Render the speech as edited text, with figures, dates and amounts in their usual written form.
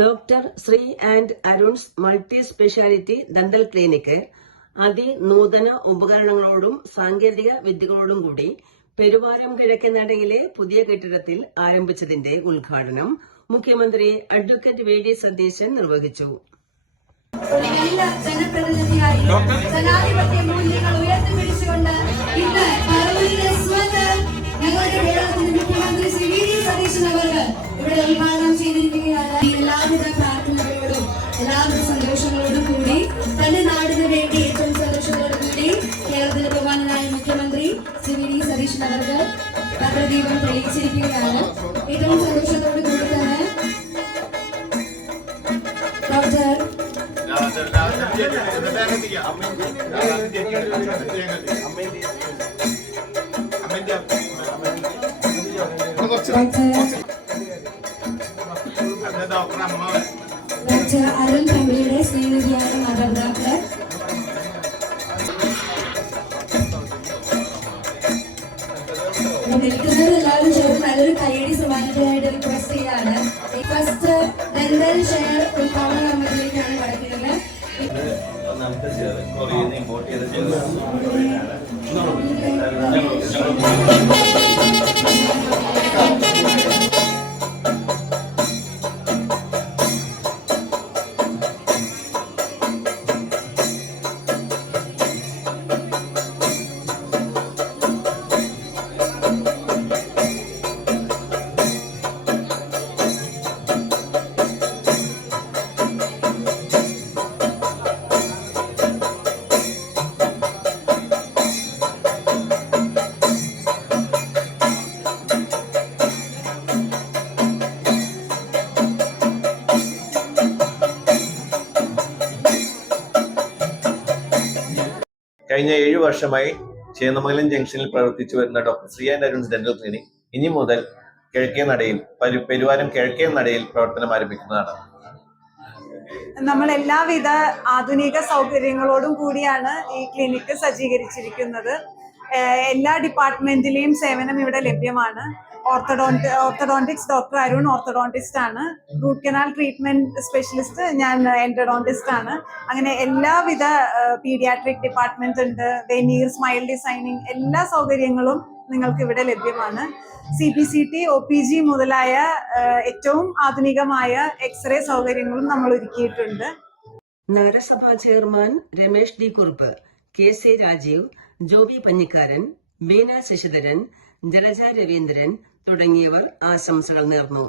Doctor Sree and Arun's multi speciality dental clinic അതിനൂതന ഉപകരണങ്ങളോടും സാങ്കേതിക വിദ്യകളോടും കൂടി പെരുവാരം കിഴക്കനടയിലെ പുതിയ കെട്ടിടത്തിൽ ആരംഭിച്ചതിന്റെ ഉദ്ഘാടനം മുഖ്യമന്ത്രി അഡ്വക്കേറ്റ് വി ഡി സതീശൻ നിർവഹിച്ചു. ഒരു നല്ല ജനപ്രതിനിധിയായി ജനാധിപത്യ മൂല്യങ്ങൾ ഉയർത്തിപ്പിടിച്ചുകൊണ്ട് ഇന്ന് ഞങ്ങളുടെ കേരളത്തിന്റെ മുഖ്യമന്ത്രി ശ്രീ വി ഡി സതീശൻ അവർ ഇവിടെ ഉദ്ഘാടനം ചെയ്തിരിക്കുകയാണ്. എല്ലാവിധ പ്രാർത്ഥനകളോടും എല്ലാവിധ സന്തോഷങ്ങളോടും കൂടി തന്റെ നാടിന് വേണ്ടി ഏറ്റവും സന്തോഷത്തോടു കൂടി കേരളത്തിന്റെ ബഹുമാനനായ മുഖ്യമന്ത്രി ശ്രീ വി ഡി സതീശൻ അവർ ഭദ്രദീപം തെളിയിച്ചിരിക്കുകയാണ്. ഏറ്റവും സന്തോഷത്തോടു കൂടി തന്നെ ഡോക്ടർ അരുൺ തമ്പിയുടെ സ്നേഹിതരായ മാതാപിതാക്കളെ നിൽക്കുന്നത് എല്ലാവരും ചേർന്ന് നല്ലൊരു കൈയടി സമ്മാനിക്കാനായിട്ട് റിക്വസ്റ്റ് ചെയ്യാണ്. ഫസ്റ്റ് ദന്തൽ ഷെയർ ഉദ്ഘാടന കമ്മിറ്റിയിലേക്കാണ് കടക്കുന്നത്. കഴിഞ്ഞ 7 വർഷമായി ചേന്നമംഗലം ജംഗ്ഷനിൽ പ്രവർത്തിച്ചു വരുന്ന doctor Sree and Arun's dental clinic ഇനി മുതൽ പെരുവാരം കിഴക്കേ നടയിൽ പ്രവർത്തനം ആരംഭിക്കുന്നതാണ്. നമ്മൾ എല്ലാവിധ ആധുനിക സൗകര്യങ്ങളോടും കൂടിയാണ് ഈ ക്ലിനിക്ക് സജ്ജീകരിച്ചിരിക്കുന്നത്. എല്ലാ ഡിപ്പാർട്ട്മെന്റിലെയും സേവനം ഇവിടെ ലഭ്യമാണ്. ഓർത്തഡോണ്ടിക്സ് ഡോക്ടർ അരുൺ ഓർത്തഡോണ്ടിസ്റ്റ് ആണ്. റൂട്ട് കനാൽ ട്രീറ്റ്മെന്റ് സ്പെഷ്യലിസ്റ്റ് ഞാൻ എൻഡോഡോണ്ടിസ്റ്റ് ആണ്. അങ്ങനെ എല്ലാവിധ പീഡിയാട്രിക് ഡിപ്പാർട്ട്മെന്റ് ഉണ്ട്. വെനീർ, സ്മൈൽ ഡിസൈനിങ്, എല്ലാ സൗകര്യങ്ങളും നിങ്ങൾക്ക് ഇവിടെ ലഭ്യമാണ്. CPCT, OPG മുതലായ ഏറ്റവും ആധുനികമായ എക്സ്റേ സൗകര്യങ്ങളും നമ്മൾ ഒരുക്കിയിട്ടുണ്ട്. നഗരസഭാ chairman Ramesh D Kurup, KC Rajeev, Joby Panjikkaran, Beena Sasidharan, Jalaja Raveendran തുടങ്ങിയവർ ആശംസകൾ നേർന്നു.